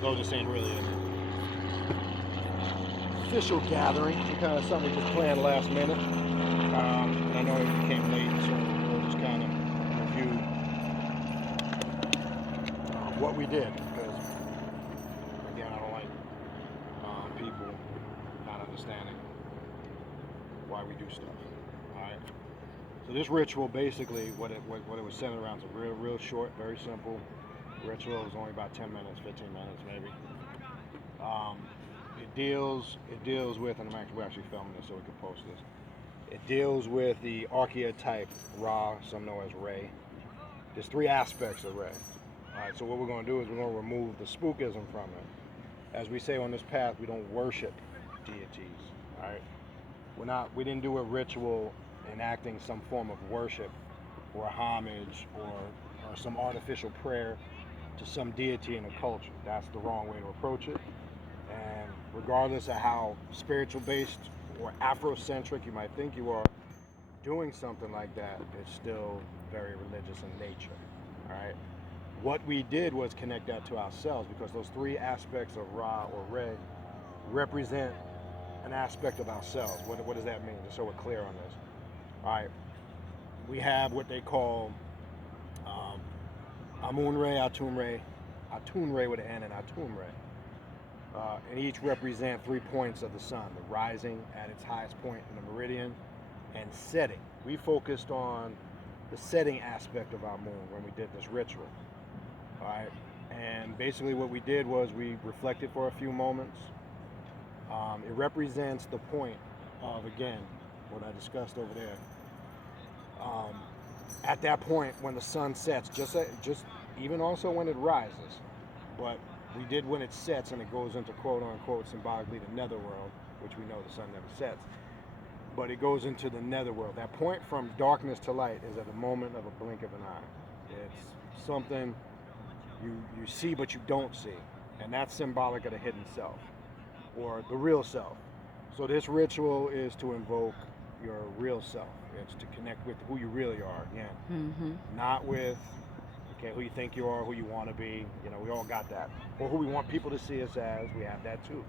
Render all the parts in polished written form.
Though this ain't really an official gathering, it's kind of something we just planned last minute. And I know it came late, so we'll just kind of review what we did. Because, again, I don't like people not understanding why we do stuff. All right. So this ritual, basically, what it was centered around is a real short, very simple ritual. It was only about 10 minutes, 15 minutes maybe. Um, it deals with, and we're actually filming this so we can post this. It deals with the archetype Ra, some know as Re. There's three aspects of Re. All right. So what we're going to do is we're going to remove the spookism from it. As we say on this path, we don't worship deities. All right. We didn't do a ritual enacting some form of worship or homage or some artificial prayer to some deity in a culture. That's the wrong way to approach it. And regardless of how spiritual based or Afrocentric you might think you are, doing something like that is still very religious in nature. All right. What we did was connect that to ourselves because those three aspects of Ra or Re represent an aspect of ourselves. What does that mean? Just so we're clear on this. All right. We have what they call Amun Ra, Atun Re with an N and Atun Re. And each represent 3 points of the sun, the rising at its highest point in the meridian and setting. We focused on the setting aspect of our moon when we did this ritual. All right. And basically what we did was we reflected for a few moments. It represents the point of, again, what I discussed over there. At that point when the sun sets, just even also when it rises, but we did when it sets and it goes into quote unquote symbolically the netherworld, which we know the sun never sets, but it goes into the netherworld. That point from darkness to light is at the moment of a blink of an eye. It's something you see but you don't see, and that's symbolic of the hidden self or the real self. So this ritual is to invoke your real self. It's to connect with who you really are again, not with who you think you are, who you want to be. You know, we all got that, or who we want people to see us as. We have that too.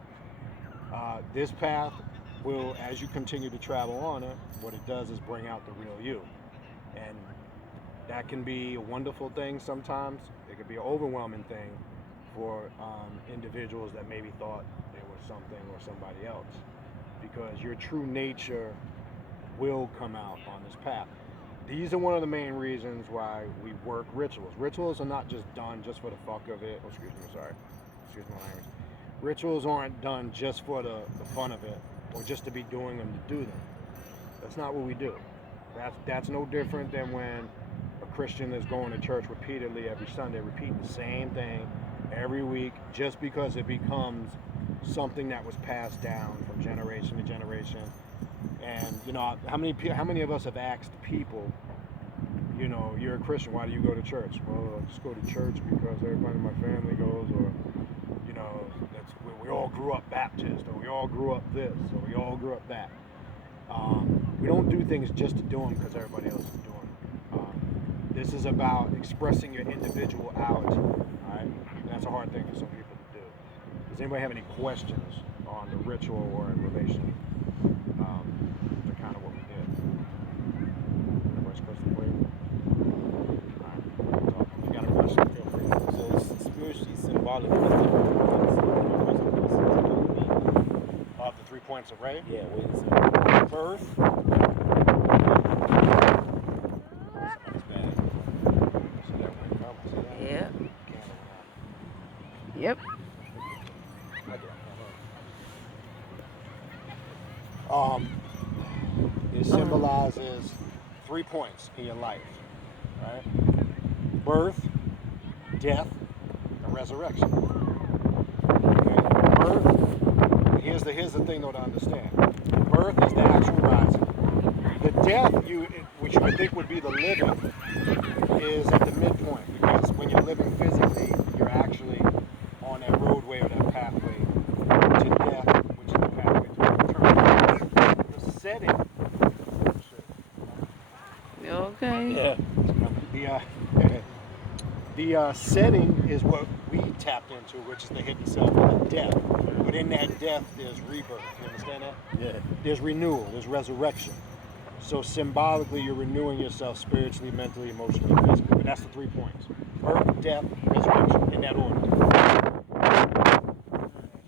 This path will, as you continue to travel on it, what it does is bring out the real you, and that can be a wonderful thing. Sometimes it can be an overwhelming thing for individuals that maybe thought they were something or somebody else, because your true nature will come out on this path. These are one of the main reasons why we work rituals. Rituals are not just done just for the fuck of it. Oh, excuse my language. Rituals aren't done just for the fun of it or just to be doing them to do them. That's not what we do. That's no different than when a Christian is going to church repeatedly every Sunday, repeating the same thing every week just because it becomes something that was passed down from generation to generation. And you know, how many of us have asked people, you know, you're a Christian, why do you go to church? Well, I just go to church because everybody in my family goes, or you know, we all grew up Baptist, or we all grew up this, or we all grew up that. We don't do things just to do them because everybody else is doing them. This is about expressing your individuality. All right, that's a hard thing for some people to do. Does anybody have any questions on the ritual or in relation to kind of what we did? Everybody's question for you? All right, if you got a question, feel free. So it's spiritually symbolic. What Of the 3 points of Ray? yeah, what is it? Birth. Somebody's bad. See that wind come? See that? Yeah. Candle Yep. went out. It symbolizes 3 points in your life, right? Birth, death, and resurrection. Okay? Birth. Here's the thing though to understand. Birth is the actual rising. The death, which I think would be the living, is at the midpoint, because when you're living physically, you're actually on that roadway or that pathway to death, which is the pathway to eternity. The setting. Okay. Yeah. The setting is what we tapped into, which is the hidden self and the death. But in that death, there's rebirth. You understand that? Yeah. There's renewal. There's resurrection. So symbolically, you're renewing yourself spiritually, mentally, emotionally, and physically. But that's the 3 points: birth, death, resurrection, in that order. As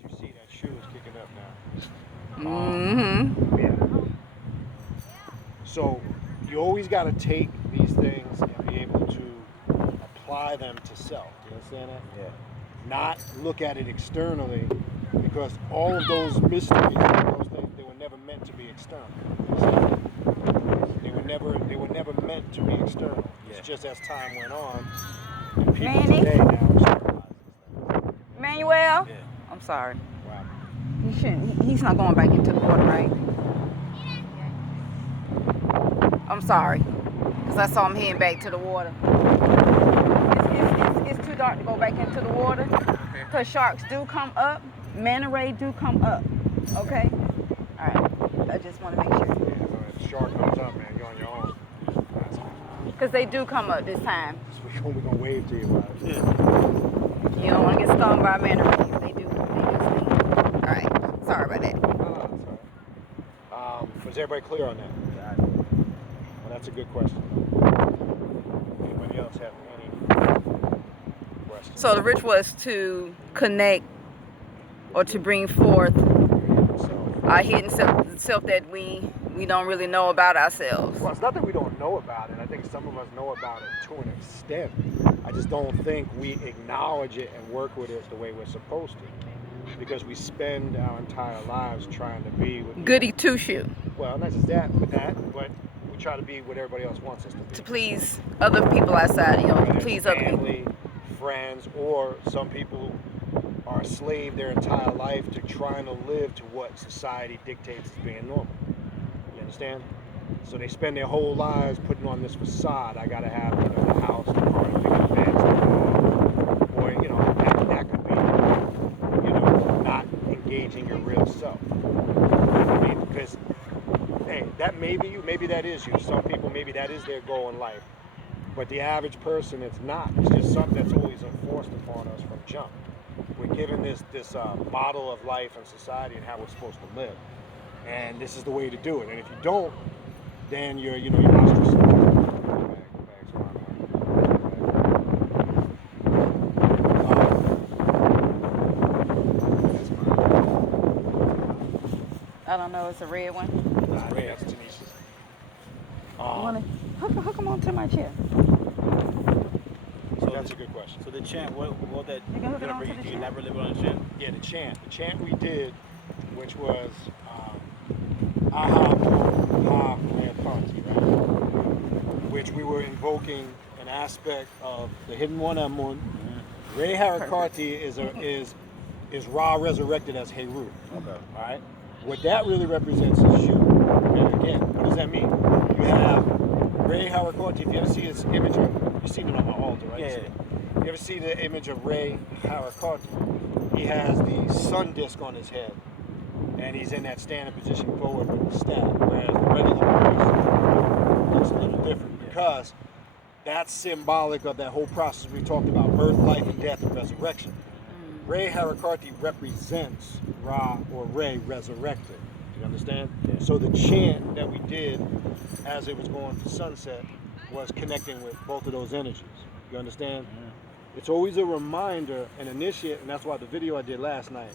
you see, that shoe is kicking up now. Mm-hmm. Yeah. So you always got to take these things and be able to apply them to self. You understand that? Yeah. Not look at it externally, because all of those mysteries, those things, they were never meant to be external. They were never meant to be external. Yeah. It's just as time went on, and people Manny? today now start realizing these things. Manuel? Yeah. I'm sorry. Wow. He shouldn't. He's not going back into the water, right? I'm sorry, because I saw him heading back to the water. It's too dark to go back into the water, because sharks do come up. Manta ray do come up. Okay? All right. I just want to make sure. Yeah, so if the shark comes up, man, you're on your own. Because they do come up this time. We're gonna wave to you about it. Yeah. You don't want to get stung by manta rays. They do sting. All right. Sorry about that. Oh, that's all right. Was everybody clear on that? Got it. Well, that's a good question. Anybody else have any questions? So the ritual was to connect or to bring forth So, our hidden self that we don't really know about ourselves. well, it's not that we don't know about it. I think some of us know about it to an extent. I just don't think we acknowledge it and work with it the way we're supposed to, because we spend our entire lives trying to be with Goody two shoe well, not just that, but we try to be what everybody else wants us to be. to please other people outside, you know, Whether to it's please other people. family, friends, or some people are a slave their entire life to trying to live to what society dictates as being normal. You understand? So they spend their whole lives putting on this facade. I gotta have, the house, the car, the big events, or that could be, not engaging your real self. I mean, because hey, that may be you, maybe that is you. Some people, maybe that is their goal in life. But the average person, it's not. It's just something that's always enforced upon us from jump. We're given this model of life and society and how we're supposed to live, and this is the way to do it. And if you don't, then you're ostracized. I don't know, it's a red one. That's red. That's Tanisha's. Hook them onto my chair. So that's a good question. So the chant, what that? You can hook it onto the You chant. elaborate a little bit on the chant? Yeah, the chant we did, which was Amun Ra, right? Which we were invoking an aspect of the hidden one, Amun. Ray Harakati is Ra resurrected as Heru. Okay. All right. What that really represents is you. And again, what does that mean? You have Ray Harakati. If you ever see his image, you've seen it on my altar, right? Yeah. You ever see the image of Ray Harakati? He has the sun disk on his head, and he's in that standing position forward with the staff, whereas the regular person looks a little different because that's symbolic of that whole process we talked about: birth, life, and death, and resurrection. Ray Harakati represents Ra or Ray resurrected. Do you understand? Yeah. So the chant that we did as it was going to sunset was connecting with both of those energies. You understand? Mm-hmm. It's always a reminder, an initiate, and that's why the video I did last night,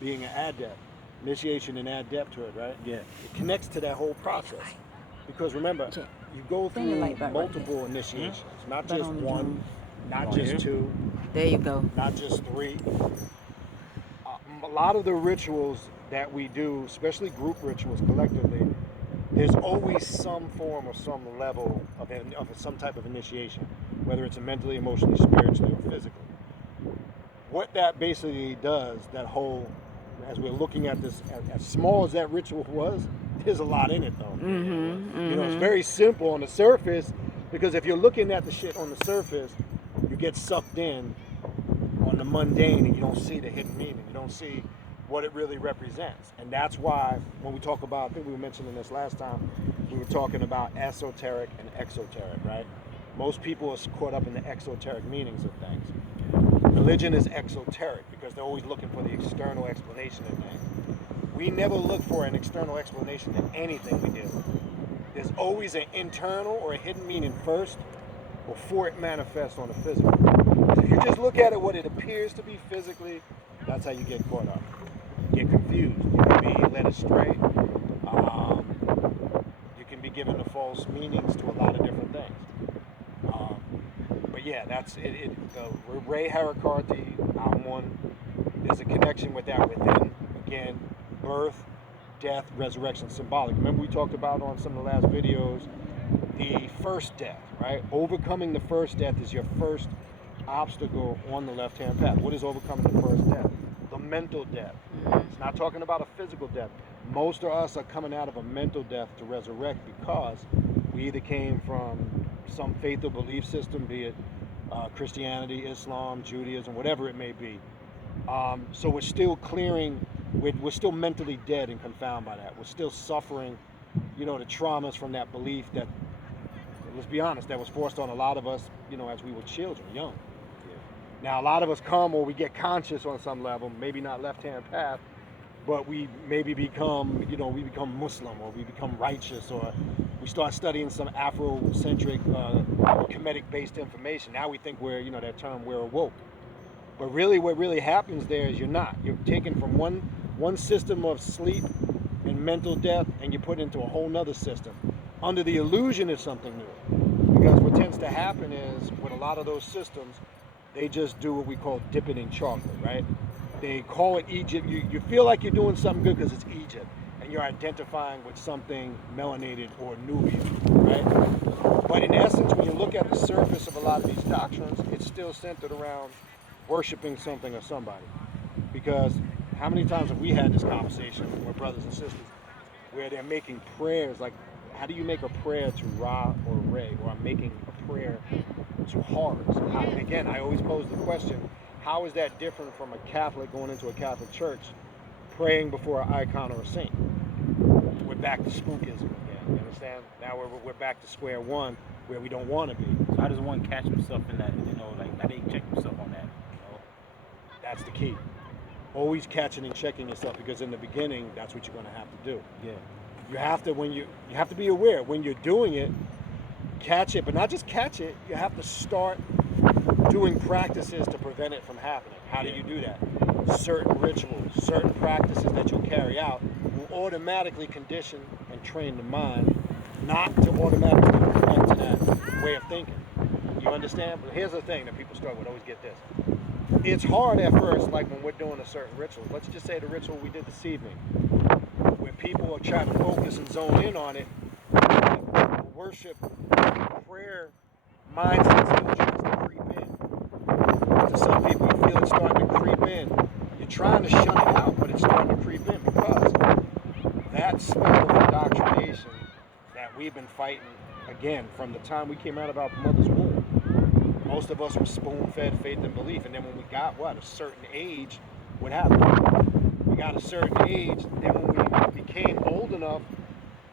being an adept, initiation and adepthood, right? Yeah. It connects to that whole process. Because remember, you go Bring the through light back right multiple initiations, not But just on the one, drum. not Oh, just yeah? two, There you go. not just three. A lot of the rituals that we do, especially group rituals collectively, there's always some form or some level of some type of initiation, whether it's mentally, emotionally, spiritually, or physically. What that basically does, that whole, as we're looking at this, as small as that ritual was, there's a lot in it though. It's very simple on the surface, because if you're looking at the shit on the surface, you get sucked in on the mundane and you don't see the hidden meaning. You don't see what it really represents. And that's why when we talk about, I think we were mentioning this last time, we were talking about esoteric and exoteric, right? Most people are caught up in the exoteric meanings of things. religion is exoteric because they're always looking for the external explanation of things. We never look for an external explanation to anything we do. There's always an internal or a hidden meaning first before it manifests on the physical. So if you just look at it what it appears to be physically, that's how you get caught up. You get confused. You can be led astray. You can be given the false meanings to a lot of different things. But yeah, that's it. The Ray Harakati, Amun, there's a connection with that within, again, birth, death, resurrection, symbolic. Remember we talked about on some of the last videos, the first death, right? Overcoming the first death is your first obstacle on the left-hand path. What is overcoming the first death? The mental death. It's not talking about a physical death. Most of us are coming out of a mental death to resurrect because we either came from some faith or belief system, be it Christianity, Islam, Judaism, whatever it may be. So we're still clearing, we're still mentally dead and confounded by that. We're still suffering, the traumas from that belief that, let's be honest, that was forced on a lot of us, as we were children, young. Yeah. Now, a lot of us come or we get conscious on some level, maybe not left-hand path, but we maybe become, we become Muslim or we become righteous or we start studying some Afrocentric, Kemetic-based information. Now we think we're, that term, we're awoke. But really, what really happens there is you're not. You're taken from one system of sleep and mental death and you put into a whole nother system under the illusion of something new. Because what tends to happen is with a lot of those systems, they just do what we call dipping in chocolate, right? They call it Egypt. You feel like you're doing something good because it's Egypt and you're identifying with something melanated or Nubian, right? But in essence, when you look at the surface of a lot of these doctrines, it's still centered around worshiping something or somebody. Because how many times have we had this conversation with brothers and sisters where they're making prayers like, how do you make a prayer to Ra or Ray? Or I'm making a prayer to Horus. Again, I always pose the question, how is that different from a Catholic going into a Catholic church praying before an icon or a saint? We're back to spookism again, you understand? Now we're back to square one where we don't want to be. So how does one catch himself in that, how do you check himself on that? That's the key. Always catching and checking yourself because in the beginning, that's what you're going to have to do. Yeah. You have to, you have to be aware when you're doing it, catch it, but not just catch it, you have to start doing practices to prevent it from happening. How do you do that? Certain rituals, certain practices that you'll carry out will automatically condition and train the mind not to automatically connect to that way of thinking. You understand? But here's the thing that people struggle with, always get this. It's hard at first, like when we're doing a certain ritual. Let's just say the ritual we did this evening, where people are trying to focus and zone in on it. Worship, prayer, mindset still tries to creep in. To some people, you feel it starting to creep in. You're trying to shut it out, but it's starting to creep in because that spell of indoctrination that we've been fighting, again, from the time we came out of our mother's womb. Most of us were spoon-fed faith and belief, and then when we got, a certain age, what happened? We got a certain age, then when we became old enough,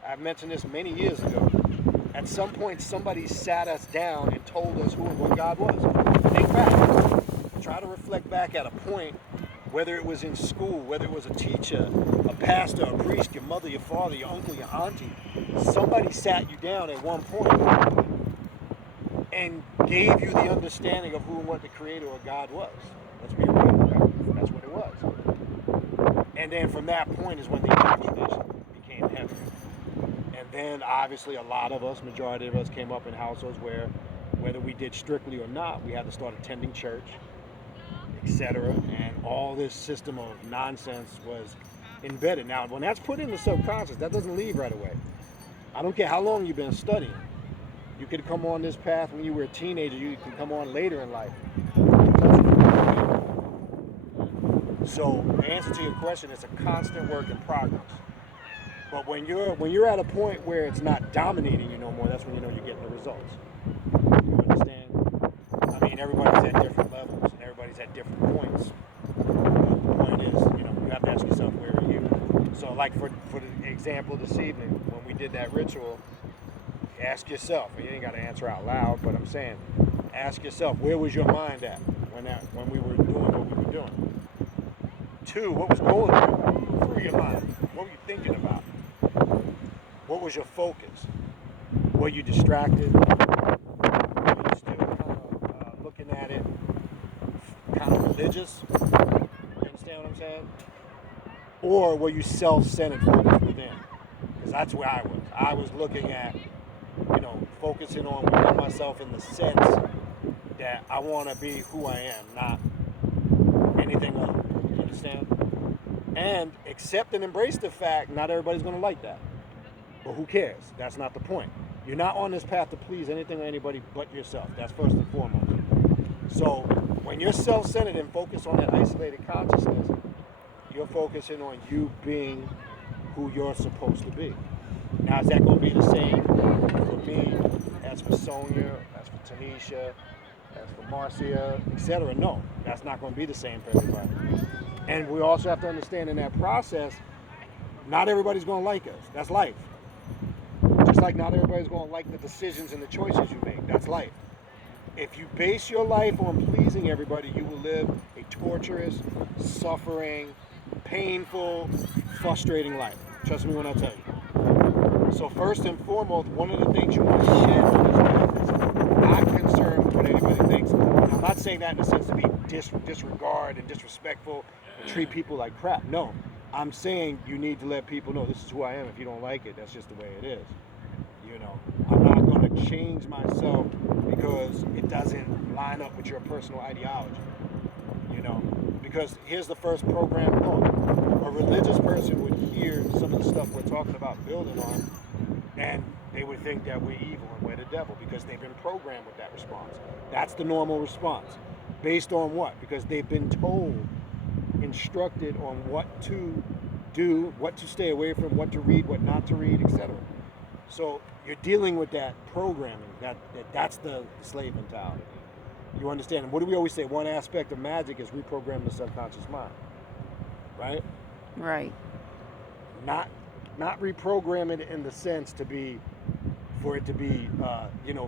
I've mentioned this many years ago, at some point somebody sat us down and told us who and what God was. Think back. Try to reflect back at a point, whether it was in school, whether it was a teacher, a pastor, a priest, your mother, your father, your uncle, your auntie. Somebody sat you down at one point and gave you the understanding of who and what the creator of God was. Let's be real, that's what it was. And then from that point is when the indoctrination became heavy. And then obviously a lot of us, majority of us, came up in households where, whether we did strictly or not, we had to start attending church, etc. And all this system of nonsense was embedded. Now, when that's put in the subconscious, that doesn't leave right away. I don't care how long you've been studying. You could come on this path when you were a teenager. You can come on later in life. So the answer to your question is a constant work in progress. But when you're at a point where it's not dominating you no more, that's when you know you're getting the results. You understand? I mean, everybody's at different levels and everybody's at different points. But the point is, you have to ask yourself, where are you? So like for the example this evening, when we did that ritual, ask yourself, and you ain't got to answer out loud, but I'm saying, ask yourself, where was your mind at when we were 2, what was going through your mind? What were you thinking about? What was your focus? Were you distracted? Were you still kind of looking at it kind of religious? You understand what I'm saying? Or were you self-centered, focused within? Because that's where I was. I was looking at, focusing on within myself in the sense that I want to be who I am, not anything other. You understand? And accept and embrace the fact not everybody's going to like that. But who cares? That's not the point. You're not on this path to please anything or anybody but yourself. That's first and foremost. So when you're self-centered and focused on that isolated consciousness, you're focusing on you being who you're supposed to be. Now, is that going to be the same for me as for Sonia, as for Tanisha, as for Marcia, etc.? No, that's not going to be the same for everybody. And we also have to understand in that process, not everybody's going to like us. That's life. Just like not everybody's going to like the decisions and the choices you make. That's life. If you base your life on pleasing everybody, you will live a torturous, suffering, painful, frustrating life. Trust me when I tell you. So first and foremost, one of the things you want to shed on this path is not concerned with what anybody thinks. And I'm not saying that in the sense to be disregard and disrespectful and treat people like crap. No, I'm saying you need to let people know this is who I am. If you don't like it, that's just the way it is. I'm not going to change myself because it doesn't line up with your personal ideology. Because here's the first program thought. A religious person would hear some of the stuff we're talking about building on, and they would think that we're evil and we're the devil because they've been programmed with that response. That's the normal response. Based on what? Because they've been told, instructed on what to do, what to stay away from, what to read, what not to read, etc. So you're dealing with that programming. That's the slave mentality. You understand? And what do we always say? One aspect of magic is reprogramming the subconscious mind. Right? Right. Not reprogram it in the sense for it to be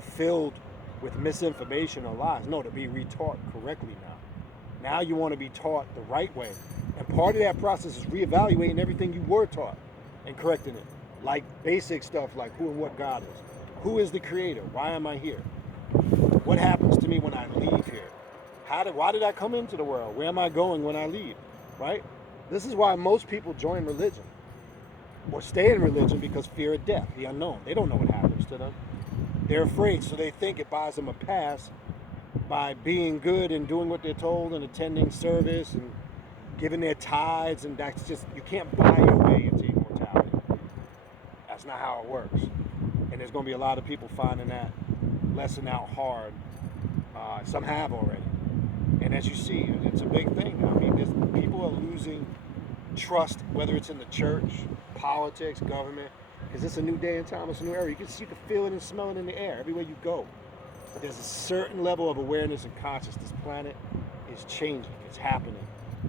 filled with misinformation or lies. No, to be retaught correctly now. Now you want to be taught the right way. And part of that process is reevaluating everything you were taught and correcting it. Like basic stuff like who and what God is. Who is the creator? Why am I here? What happens to me when I leave here? Why did I come into the world? Where am I going when I leave? Right? This is why most people join religion or stay in religion because fear of death, the unknown. They don't know what happens to them. They're afraid, so they think it buys them a pass by being good and doing what they're told and attending service and giving their tithes, and that's just, you can't buy your way into immortality. That's not how it works. And there's going to be a lot of people finding that lesson out hard. Some have already. And as you see, it's a big thing. I mean, people are losing trust, whether it's in the church, politics, government, because it's a new day and time, it's a new era. You can feel it and smell it in the air everywhere you go. There's a certain level of awareness and consciousness. This planet is changing. It's happening.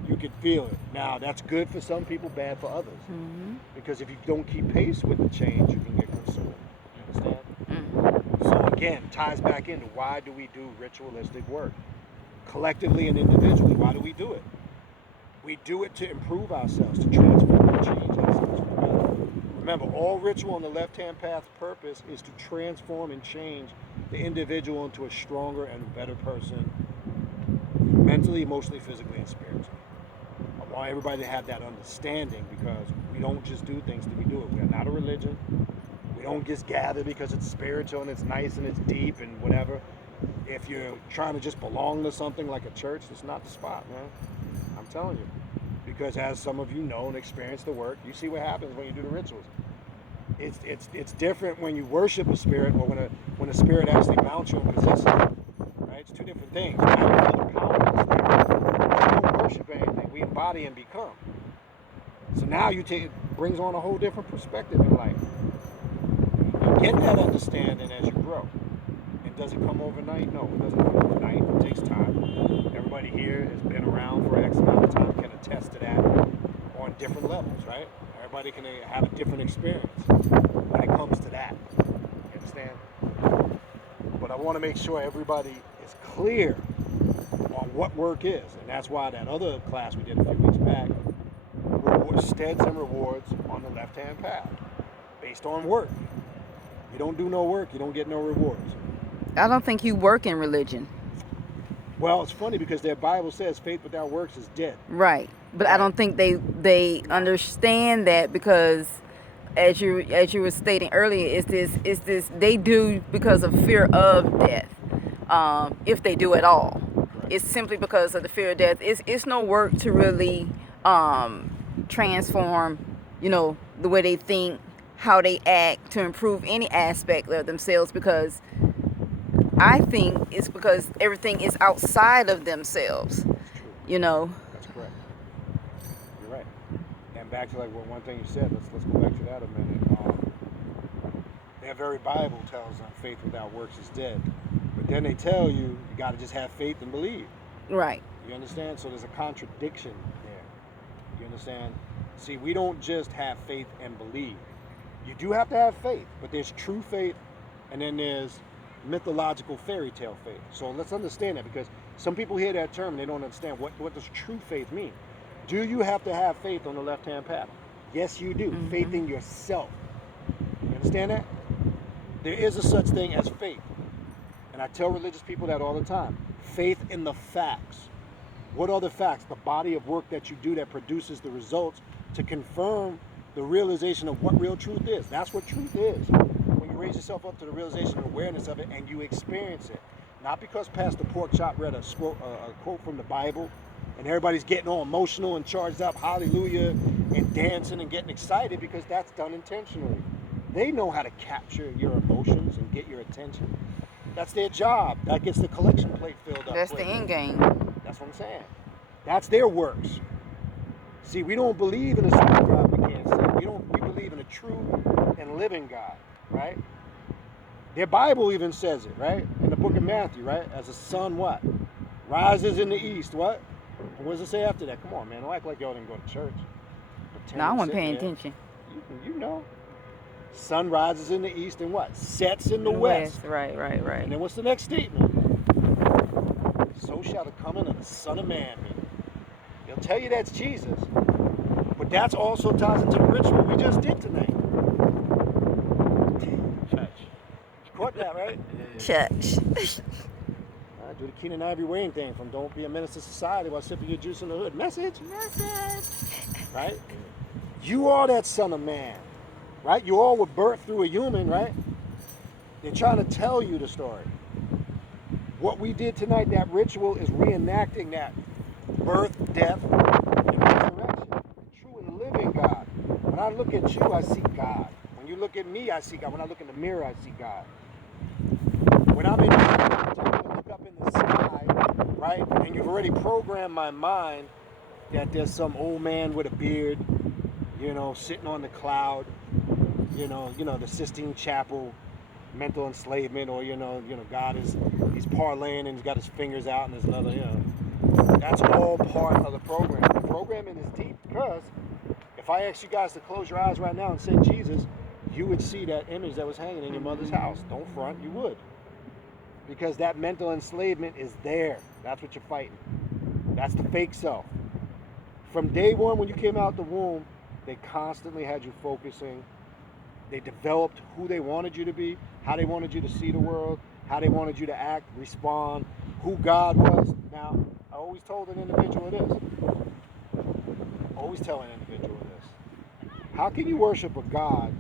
You can feel it. Now, that's good for some people, bad for others. Mm-hmm. Because if you don't keep pace with the change, you can get consumed. You understand? Mm-hmm. So again, ties back into why do we do ritualistic work? Collectively and individually, why do we do it? We do it to improve ourselves, to transform and change ourselves. Remember, all ritual on the left-hand path purpose is to transform and change the individual into a stronger and better person, mentally, emotionally, physically, and spiritually. I want everybody to have that understanding because we don't just do things till we do it. We are not a religion. We don't just gather because it's spiritual and it's nice and it's deep and whatever. If you're trying to just belong to something like a church, it's not the spot, man. I'm telling you. Because as some of you know and experience the work, you see what happens when you do the rituals. It's different when you worship a spirit or when a spirit actually mounts you and possesses you. Right? It's two different things. We don't worship anything. We embody and become. So now it brings on a whole different perspective in life. You get that understanding as you grow. And does it come overnight? No, it doesn't come overnight. It takes time. Everybody here has been around for X amount of time, can attest to that on different levels, right? Everybody can have a different experience when it comes to that. You understand? But I want to make sure everybody is clear on what work is. And that's why that other class we did a few weeks back, steads and rewards on the left-hand path, based on work. You don't do no work, you don't get no rewards. I don't think you work in religion. Well, it's funny because their Bible says faith without works is dead. Right. But I don't think they understand that, because as you were stating earlier, it's this they do because of fear of death. If they do at all. Right. It's simply because of the fear of death. It's no work to really transform, the way they think, how they act, to improve any aspect of themselves, because I think it's because everything is outside of themselves. That's correct. You're right. And back to one thing you said, let's go back to that a minute. Their very Bible tells them faith without works is dead. But then they tell you got to just have faith and believe. Right. You understand? So there's a contradiction there. You understand? See, we don't just have faith and believe. You do have to have faith, but there's true faith, and then there's mythological fairy tale faith. So let's understand that, because some people hear that term and they don't understand what does true faith mean. Do you have to have faith on the left-hand path? Yes, you do. Mm-hmm. Faith in yourself. You understand that? There is a such thing as faith. And I tell religious people that all the time. Faith in the facts. What are the facts? The body of work that you do that produces the results to confirm the realization of what real truth is. That's what truth is. When you raise yourself up to the realization and awareness of it, and you experience it. Not because Pastor Porkchop read a quote from the Bible and everybody's getting all emotional and charged up, hallelujah, and dancing and getting excited, because that's done intentionally. They know how to capture your emotions and get your attention. That's their job. That gets the collection plate filled up. That's the end game. That's what I'm saying. That's their works. See, we don't believe in a spirit God we can't see. We believe in a true and living God, right? Their Bible even says it, right? In the book of Matthew, right? As the sun, what? Rises in the east, what? And what does it say after that? Come on, man. Don't act like y'all didn't go to church. No, I wasn't paying attention. You know. Sun rises in the east and what? Sets in the west. Right. And then what's the next statement? So shall the coming of the Son of Man be. They'll tell you that's Jesus. But that's also ties into the ritual we just did tonight. Church. Caught that, right? Church. Do the Keenan Ivory Wayne thing from Don't Be a Menace to Society while sipping your juice in the hood. Message. Right? You are that Son of Man. Right? You all were birthed through a human, right? They're trying to tell you the story. What we did tonight, that ritual, is reenacting that birth, death, and resurrection. True and living God. When I look at you, I see God. When you look at me, I see God. When I look in the mirror, I see God. When I'm in the look up in the sky, right? And you've already programmed my mind that there's some old man with a beard, sitting on the cloud, the Sistine Chapel, mental enslavement, or God he's parlaying and he's got his fingers out and there's another, that's all part of the program. The programming is deep, because if I asked you guys to close your eyes right now and say Jesus, you would see that image that was hanging in your mother's house. Don't front, you would. Because that mental enslavement is there. That's what you're fighting. That's the fake self. From day one, when you came out the womb, they constantly had you focusing. They developed who they wanted you to be, how they wanted you to see the world, how they wanted you to act, respond, who God was. Now, I always told an individual this. Always tell an individual this. How can you worship a God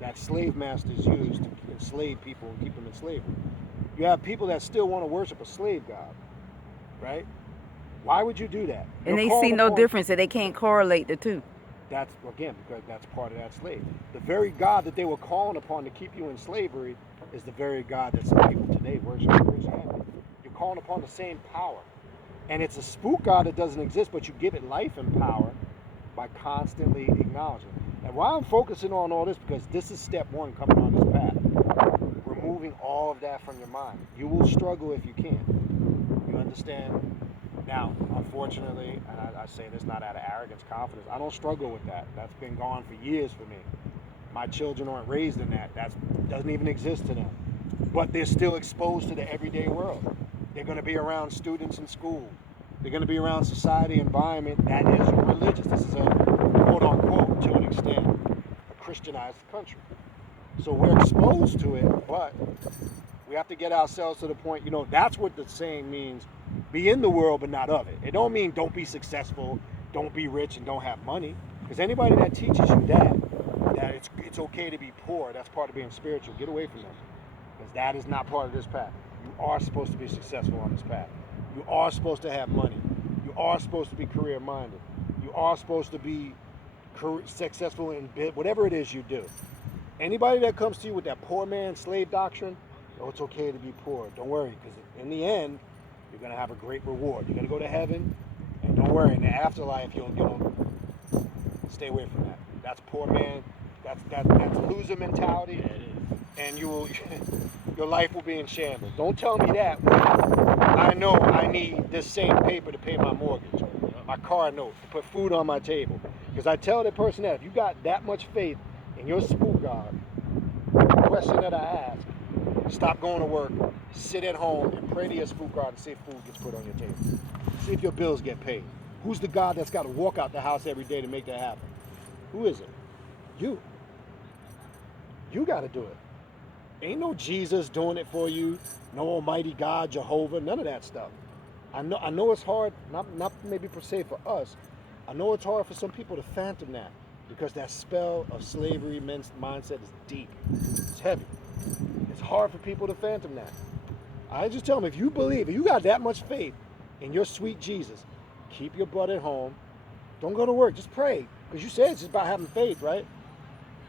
that slave masters use to enslave people and keep them in slavery? You have people that still want to worship a slave God, right? Why would you do that? And they see no difference, that they can't correlate the two. That's, again, because that's part of that slave. The very God that they were calling upon to keep you in slavery is the very God that some people today worship in Christianity. You're calling upon the same power. And it's a spook God that doesn't exist, but you give it life and power by constantly acknowledging it. And why I'm focusing on all this, because this is step one coming on this path. Removing all of that from your mind. You will struggle if you can. You understand? Now, unfortunately, and I say this not out of arrogance, confidence, I don't struggle with that. That's been gone for years for me. My children aren't raised in that. That doesn't even exist to them. But they're still exposed to the everyday world. They're going to be around students in school. They're going to be around society environment that is religious. This is a quote unquote, to an extent, a Christianized country. So we're exposed to it, but we have to get ourselves to the point, that's what the saying means, be in the world but not of it. It don't mean don't be successful, don't be rich, and don't have money. Because anybody that teaches you that it's okay to be poor, that's part of being spiritual, get away from them. Because that is not part of this path. You are supposed to be successful on this path. You are supposed to have money. You are supposed to be career-minded. You are supposed to be successful in whatever it is you do. Anybody that comes to you with that poor man slave doctrine, it's okay to be poor. Don't worry, because in the end, you're going to have a great reward. You're going to go to heaven, and don't worry, in the afterlife, you'll stay away from that. That's poor man. That's loser mentality. Yeah, it is. And your life will be in shambles. Don't tell me that. I know I need this same paper to pay my mortgage, my car note, to put food on my table. Because I tell the person that if you got that much faith in your spook God, the question that I ask, stop going to work, sit at home, and pray to your spook God and see if food gets put on your table. See if your bills get paid. Who's the God that's got to walk out the house every day to make that happen? Who is it? You. You got to do it. Ain't no Jesus doing it for you, no Almighty God, Jehovah, none of that stuff. I know it's hard, not maybe per se for us. I know it's hard for some people to fathom that because that spell of slavery mindset is deep. It's heavy. It's hard for people to fathom that. I just tell them, if you believe, if you got that much faith in your sweet Jesus, keep your butt at home. Don't go to work, just pray. Because you said it's just about having faith, right?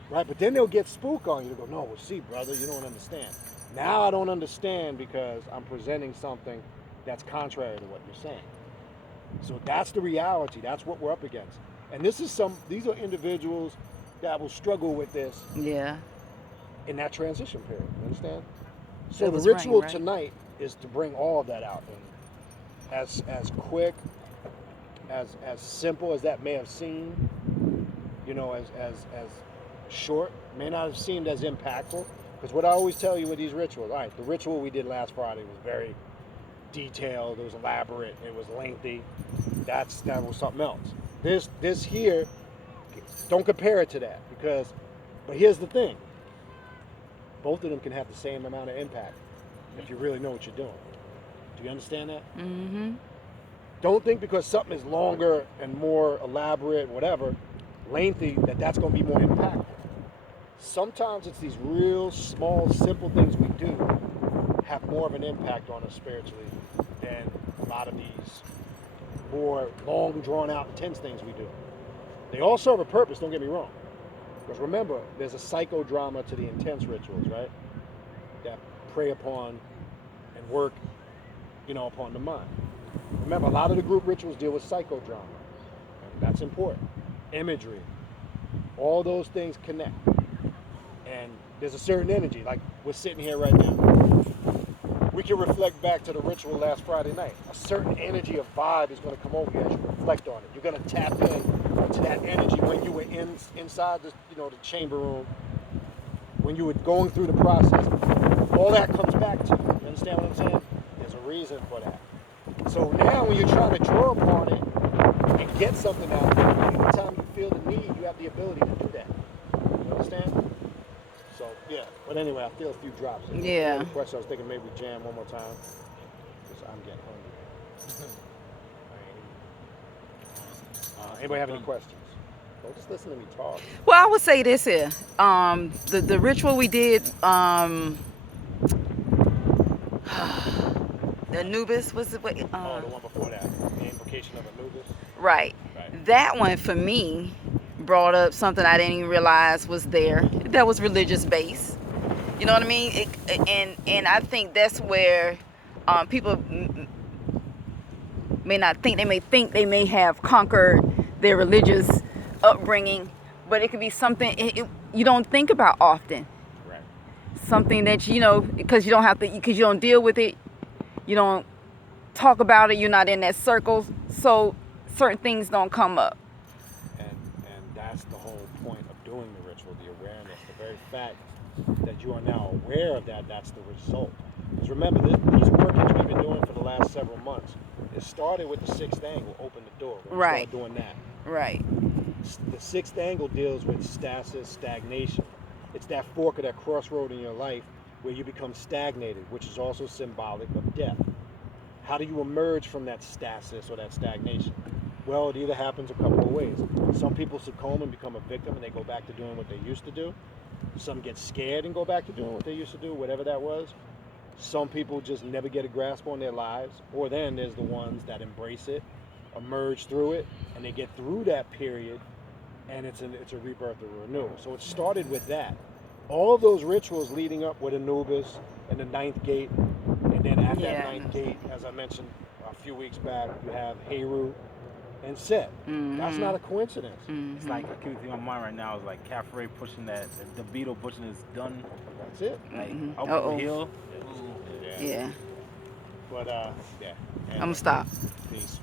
Right, but then they'll get spook on you. They'll go, no, well, see, brother, you don't understand. Now I don't understand because I'm presenting something that's contrary to what you're saying. So that's the reality. That's what we're up against. And these are individuals that will struggle with this Yeah. in that transition period. You understand? So It the was ritual right? tonight is to bring all of that out. And as quick, as simple as that may have seemed, as short, may not have seemed as impactful. Because what I always tell you with these rituals, all right, the ritual we did last Friday was very detailed, it was elaborate, it was lengthy. That was something else. This here, don't compare it to that but here's the thing. Both of them can have the same amount of impact if you really know what you're doing. Do you understand that? Mm-hmm. Don't think because something is longer and more elaborate, whatever, lengthy, that's going to be more impactful. Sometimes it's these real small, simple things we do have more of an impact on us spiritually than a lot of these more long, drawn-out, intense things we do. They all serve a purpose, don't get me wrong. Because remember, there's a psychodrama to the intense rituals, right? That prey upon and work, upon the mind. Remember, a lot of the group rituals deal with psychodrama. And that's important. Imagery. All those things connect. And there's a certain energy, like we're sitting here right now. We can reflect back to the ritual last Friday night. A certain energy of vibe is going to come over you as you reflect on it. You're going to tap into that energy when you were inside the chamber room, when you were going through the process. All that comes back to you. You understand what I'm saying? There's a reason for that. So now when you're trying to draw upon it and get something out of it, anytime you feel the need, you have the ability to do that. You understand? So, yeah. But anyway, I feel a few drops. Yeah. Another question, I was thinking maybe we jam one more time. Because I'm getting hungry. Anybody have any questions? Don't just listen to me talk. Well, I would say this here. The ritual we did, the Anubis, was it? The one before that. The invocation of Anubis. Right. That one for me brought up something I didn't even realize was there. That was religious based. You know what I mean? And I think that's where people may not think. They may think they may have conquered their religious upbringing, but it could be something you don't think about often. Right. Something that because you don't have to, because you don't deal with it, you don't talk about it, you're not in that circle, so certain things don't come up. And that's the whole point of doing the ritual, the awareness, the very fact that you are now aware of that, that's the result. Because remember, these workings we've been doing for the last several months. It started with the sixth angle, open the door. When we Right. started doing that. Right. The sixth angle deals with stasis, stagnation. It's that fork or that crossroad in your life where you become stagnated, which is also symbolic of death. How do you emerge from that stasis or that stagnation? Well, it either happens a couple of ways. Some people succumb and become a victim and they go back to doing what they used to do. Some get scared and go back to doing what they used to do, whatever that was. Some people just never get a grasp on their lives. Or then there's the ones that embrace it, emerge through it, and they get through that period, and it's a rebirth or renewal. So it started with that. All of those rituals leading up with Anubis and the ninth gate, and then at that ninth gate, as I mentioned a few weeks back, you have Heru and Set. That's not a coincidence. It's like a cute thing on my mind right now is like Caffrey pushing that, the beetle pushing his gun, That's it. like Uh-oh. up the hill. Yeah. But yeah. I'm gonna stop. Peace.